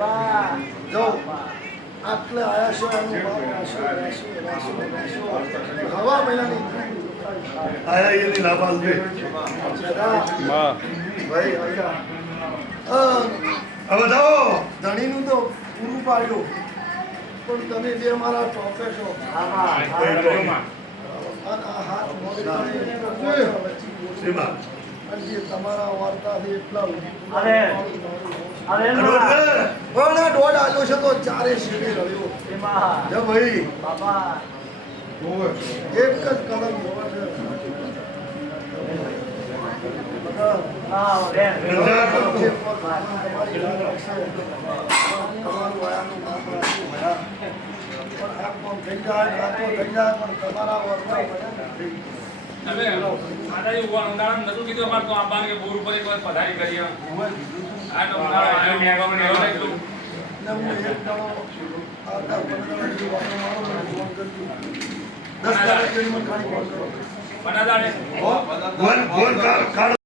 જો આટલે આયા છો એનું હવા મહિનાની આયા એની લાભાલ દે ભાઈ હવે જાઓ ધણીનું તો પૂરું પાડ્યું પણ તમે જે મારા ટોપે છો હાથ મોડી તમારા વાર્તાથી એટલા પણ આ દોઢ આવ્યો છે તો ચારે સીડી રહ્યો જો ભાઈ એક જ કલમ